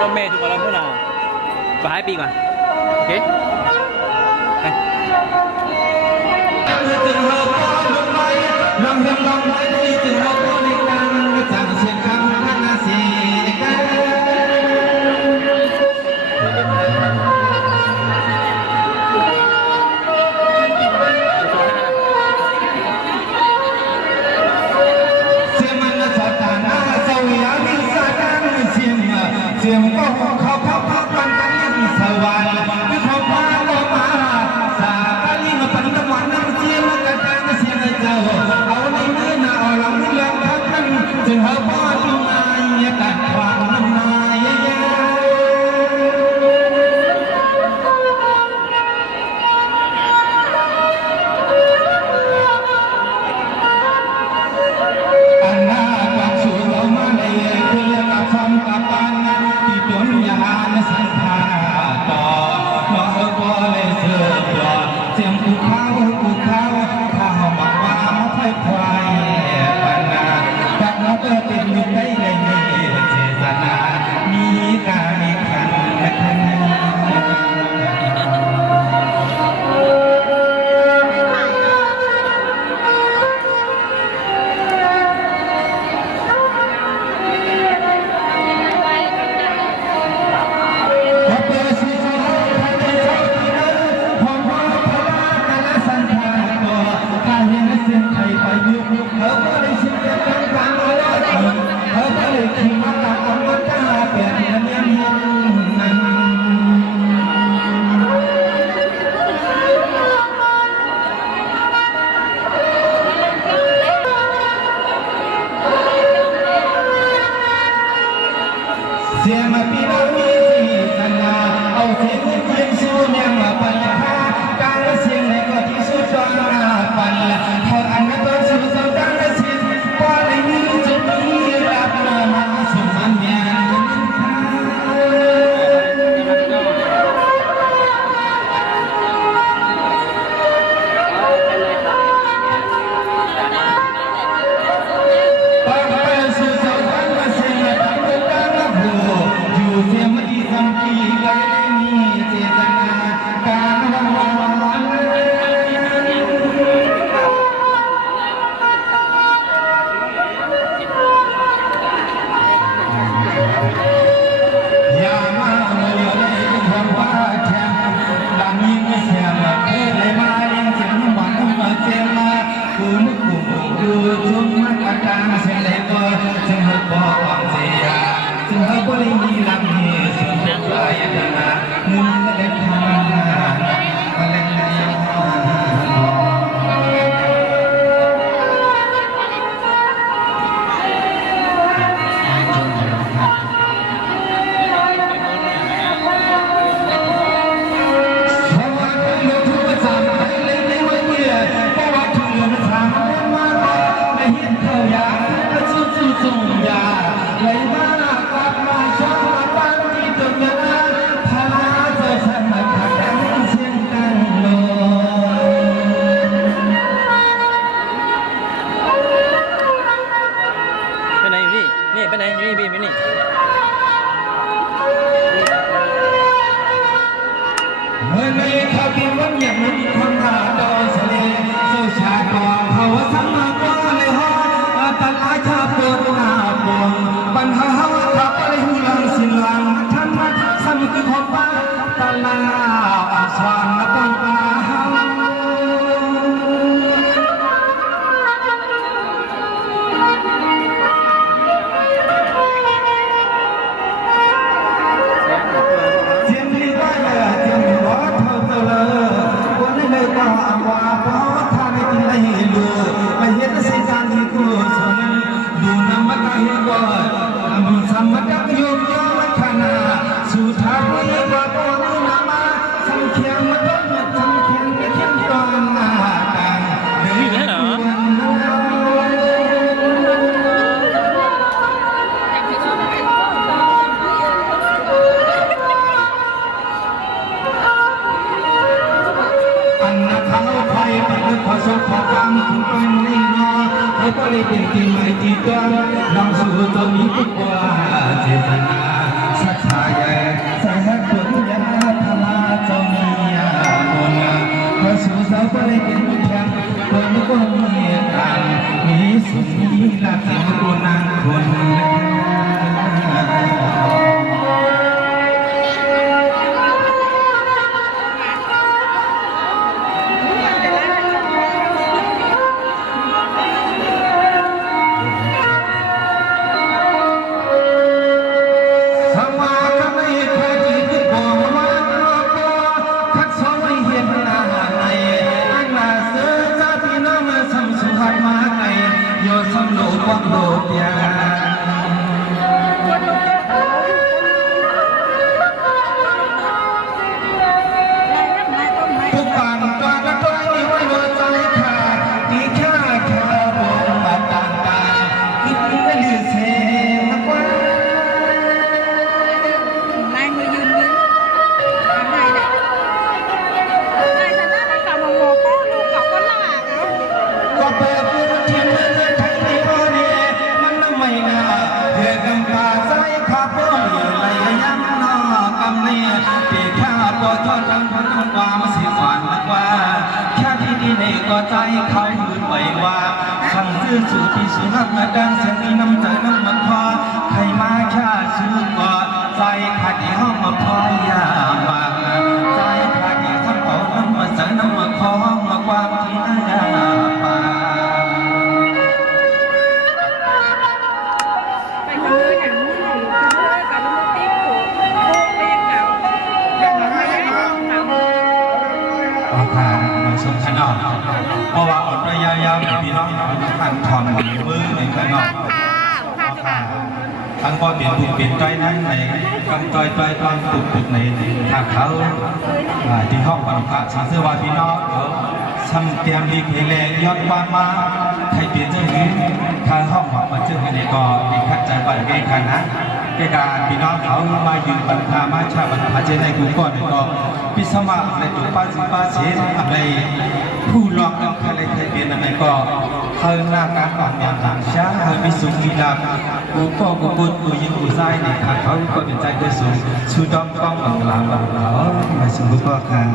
รถเมย์ถูกมาแล้วเมื่อไหร่ขอให้ปีก่อน โอเคเสียงก็เขาปันกันสวรรค์ไม่เขามาก็มาสาตาลีมาปันตะวันน้ำเสียงกระจายเสียงเจ้าเอาในมือหน้าเอาหลังเลี้ยงทักกันจึงเขาพอดูงานกันความน้ำนายอันน่าความสูงเอามาในคือเรื่องความกับปันที่จนยานสันทาต่อมาก็เลยเสือกหลอดเสียงกูข้าวข้าวหมักว่ามาค่อยควายปันนาจากน้องก็ติดอยู่ได้เลยเจตนามีการมีขันและขันเสียมาปีน้ำมีสีสันนาเอาเสียงเพียงสู้เนี่ยมาปันละค่าการละเสียงในก็ที่สุดจอนมาปันละพออันนั้นก็สู้สาวการละเสียงพอในนี้จะมีรับมาสมันยาน สว่างละต้นปลาเสียงดีว่าเสียงหัวเท่าเตลอวันนี้เลยก็อาว่าเพราะท่านไม่กินได้ลูไม่เห็นสิ่งการที่กูสนดูน้ำมันให้ก่อนมึงสามารถโยมยอมขนาสุดท้ายว่าบนน้ำมาสังเขียนมาต้นสังเขียนไม่เขียนตอนหน้าต่างเดินขอสุขกรรมผู้เป็นนี่นอให้ก็เลยเป็นที่ไม่ที่ตัวน้องสู่ตัวนี้ทุกว่าเจตนาสัทธาใหญ่ใส่ให้ผลยาธรรมะจงมีมนพระสู่สาวก็เลยเป็นแข็งคนก็มีกันมีสุขมีลาภที่รู้นางคนโลกยาผู้ฟังตอนละตัวนี้ไว้หัวใจขาดที่แค่แค่บนมาต่างตาคิดไม่ลืมเสียมากกว่าลายมือยืนยืนทำไงเนี่ยนายชนะแล้วกลับมาโมก็ลูกกับก็ลากเอาก็เปิดมือที่มือทั้งในวันนี้มันไม่น่าเพื่อกำตาใจขาดบ่มีไหลยังนอกำเนี่ยปีข้าปวดจนทั้งพันความสิฝันกว่าแค่ที่นี่ในก็ใจเขาหืนไหวว่าขังซื่อสู่ที่สุนัขมาดังเสียงนี้น้ำใจน้ำมันพอใครมาแค่ชื่อก็ใจขาดที่ห้องมาพอยาบางใจขาดที่ทั้งเอาน้ำมาใส่น้ำมาคอมาความที่น่าปาไปกับมือหนังมือกับมือติ๊กผูกไปยังเก่ายังไม่ได้เก่าเอาผ่านมาส่งขนมเพราะว่าอดระยะยาวพี่น้องท่านถอนมือในขนมทั้งพอเปลี่ยนถูกเปลี่ยนใจนั้นในกำจอยตอนปุกในทางเขาที่ห้องบรรพสาเสวาพี่น้องเขาทำเตรียมดีเพลงยอดความมาใครเปลี่ยนเจ้าหญิงทางห้องมาเจอในก่อมีขัดใจบันเกงกันนะแกการพี่น้องเขามายืนบรรพามาชาบรรพาเจในกลุ่มก่อนในก่อพิสมัครในจุดป้าสิป้าเสียอะไรผู้ลองใครใครเปลี่ยนในก่อเฮิงหน้าการก่อนอย่างหลังช้าเฮิงมีสุขมีลาภกูก็กูบุญกูยิงกูใจในทางเขาก็เป็นใจกูสูงชูดอมต้องหลังหลังเขาไม่สมบูรณ์ก็การ